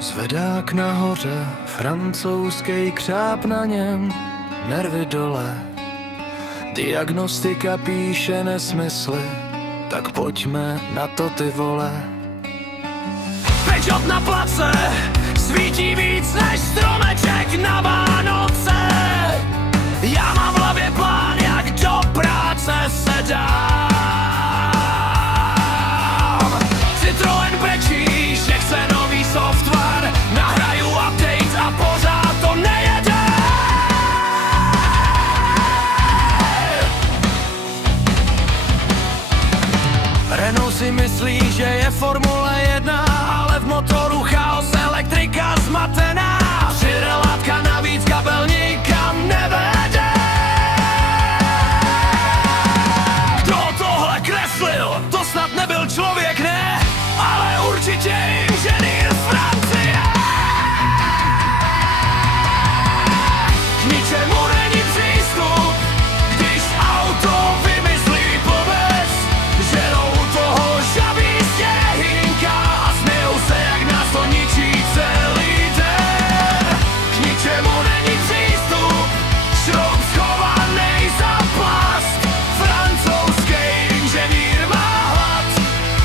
Zvedák nahoře, francouzský křáp na něm, nervy dole. Diagnostika píše nesmysly, tak pojďme na to, ty vole. Pečot na place svítí víc než stromeček na Vánoce. Já mám v hlavě plán, jak do práce se dám. Citroen brečí, že chce nový software, nahraju update a pořád to nejede. Renault si myslí, že je Formule 1, ale v motoru chaos, elektrika zmatená. Přirelátka navíc, kabel nikam nevede. Kdo tohle kreslil? To snad nebyl člověk, ne? Ale určitě inženýr z Francie. K ničemu není přístup, když auto vymyslí blbec. Žerou toho žabí stěhýnka a smějou se, jak nás to ničí celý den. K ničemu není přístup, šroub schovanej za plast. Francouzský inženýr má hlad,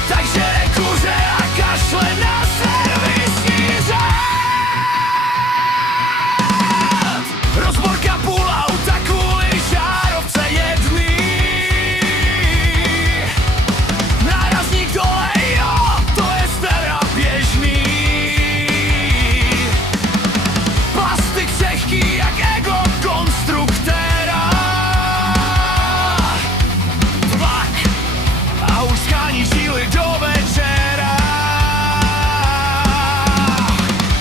takže kuře a kašle na servisní řád. Rozborka půl auta kvůli žárovce jedný. Nárazník dole, jo, to je teda běžný. Plastik křehký jak ego konstruktéra. Vlak a už schání žíly do večera.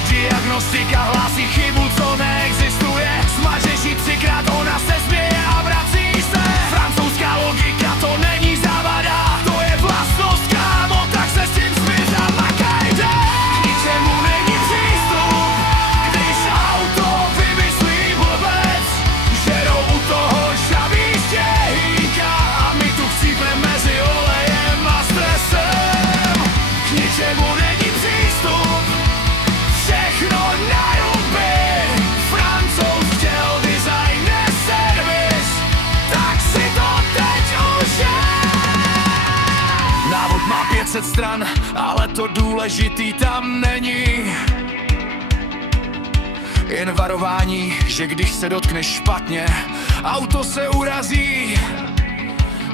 Diagnostika hlásí chybu, co neexistuje. Smažeší třikrát, ona se směje a vrací se. Francouzská logika, to není závada, to je vlastnost, kámo, tak se s tím smíř a makaj dál. K ničemu není přístup, když auto vymyslí blbec. Žerou u toho žabí štěhýnka a my tu chcípneme mezi olejem a stresem. K ničemu není přístup, všechno na ruby. Francouz chtěl design, ne servis, tak si to teď užij. Návod má 500 stran, ale to důležitý tam není. Jen varování, že když se dotkneš špatně, auto se urazí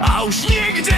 a už nikdy